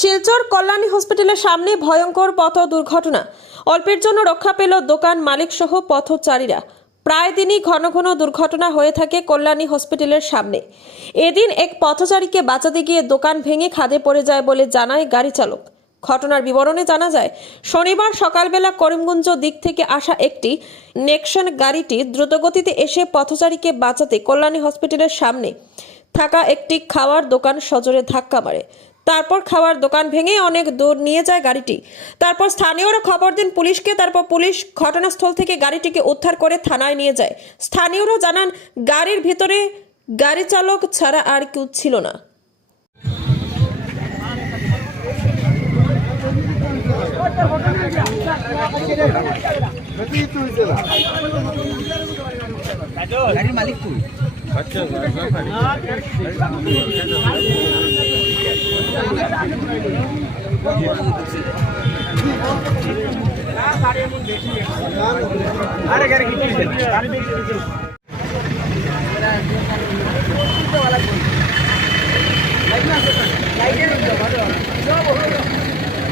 শিলচর কল্যাণী হসপিটালের সামনে ভয়ঙ্কর পথ দুর্ঘটনা। অল্পের জন্য রক্ষা পেল দোকান মালিক সহ পথচারীরা। প্রায় দিনই ঘন ঘন দুর্ঘটনা হয়ে থাকে কল্যাণী হসপিটালের সামনে। এদিন এক পথচারীকে বাঁচাতে গিয়ে দোকান ভেঙে খাদে পড়ে যায় বলে জানায় গাড়ি চালক। ঘটনার বিবরণে জানা যায়, শনিবার সকালবেলা করিমগঞ্জ দিক থেকে আসা একটি নেক্সন গাড়িটি দ্রুতগতিতে এসে পথচারীকে বাঁচাতে কল্যাণী হসপিটালের সামনে থাকা একটি খাওয়ার দোকান সজোরে ধাক্কা মারে। তারপর খাওয়ার দোকান ভেঙে অনেক দূর নিয়ে যায় গাড়িটি। তারপর স্থানীয়রা খবর দেন পুলিশকে তারপর পুলিশ ঘটনাস্থল থেকে গাড়িটিকে উদ্ধার করে থানায় নিয়ে যায়। স্থানীয়রা জানান গাড়ির ভিতরে গাড়ি চালক ছাড়া আর কেউ ছিল না। গাড়ির মালিক তুই? আরে গাড়ি কি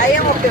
আইএম ওকে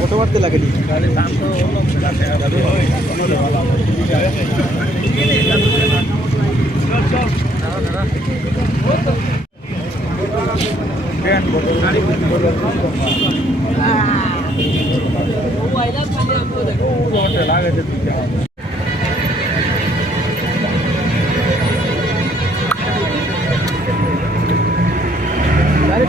ফটো মারতে লাগেনি গাড়ি